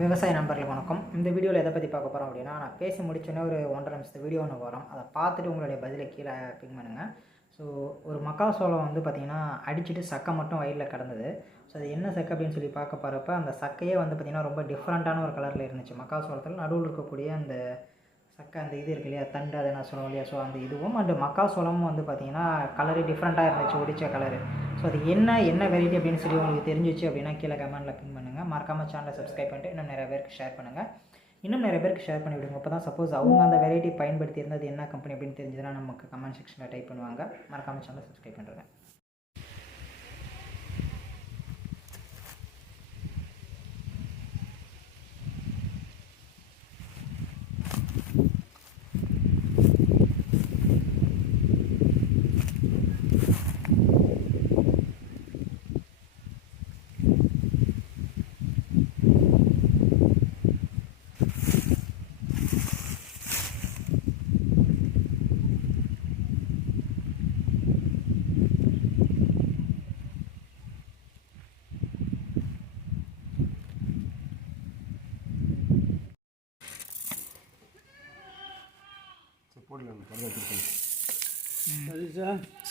விவசாய நண்பர்கள் வணக்கம். இந்த வீடியோவில் எதை பற்றி பார்க்க போகிறோம் அப்படின்னா நான் பேசி முடிச்சோன்னே ஒரு ஒன்றரை நிமிஷத்து வீடியோ ஒன்று வரும் அதை பார்த்துட்டு உங்களுடைய பதிலை கீழே பின் பண்ணுங்கள் ஸோ ஒரு மக்காசோளம் வந்து பார்த்திங்கன்னா அடிச்சுட்டு சக்கை மட்டும் வயலில் கிடந்தது. ஸோ அது என்ன சக்கை அப்படின்னு சொல்லி பார்க்க போகிறப்ப அந்த சக்கையே வந்து பார்த்திங்கன்னா ரொம்ப டிஃப்ரெண்ட்டான ஒரு கலரில் இருந்துச்சு. மக்காசோளத்தில் நடுவில் இருக்கக்கூடிய அந்த சக்க அந்த இது இருக்கு இல்லையா? தண்டு அதை நான் சொல்லுவோம் இல்லையா? ஸோ அந்த இதுவும் அண்டு மக்காசோளமும் வந்து பார்த்திங்கன்னா கலரு டிஃப்ரெண்ட்டாக இருந்துச்சு ஒடிச்ச கலரு ஸோ அது என்ன என்ன வெரைட்டி அப்படின்னு சொல்லி உங்களுக்கு தெரிஞ்சிச்சு அப்படின்னா கீழே கமெண்ட்டில் பின் பண்ணுங்கள் மறக்காமல் சேனலை சப்ஸ்கிரைப் பண்ணிட்டு இன்னும் நிறைய பேருக்கு ஷேர் பண்ணுங்கள் இன்னும் நிறைய பேருக்கு ஷேர் பண்ணி விடுங்க. அப்போ தான் சப்போஸ் அவங்க அந்த வெரைட்டி பயன்படுத்தி இருந்தது என்ன கம்பெனி அப்படின்னு தெரிஞ்சதுன்னா நமக்கு கமெண்ட் செக்ஷனில் டைப் பண்ணுவாங்க. மறக்காமல் சேனலை சப்ஸ்கிரைப் பண்ணுறேன்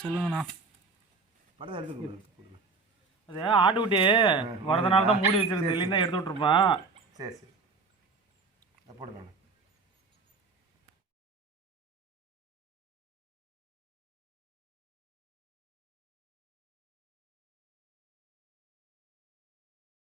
சொல்லுங்கண்ணா. எடுத்துக்கணும் போடலாம் அது ஆட்டுக்குட்டி வரதுனால தான் மூடி வச்சிருந்தது. இல்லைன்னா எடுத்து விட்டுருப்பான். சரி சரி. அதை போடலாம்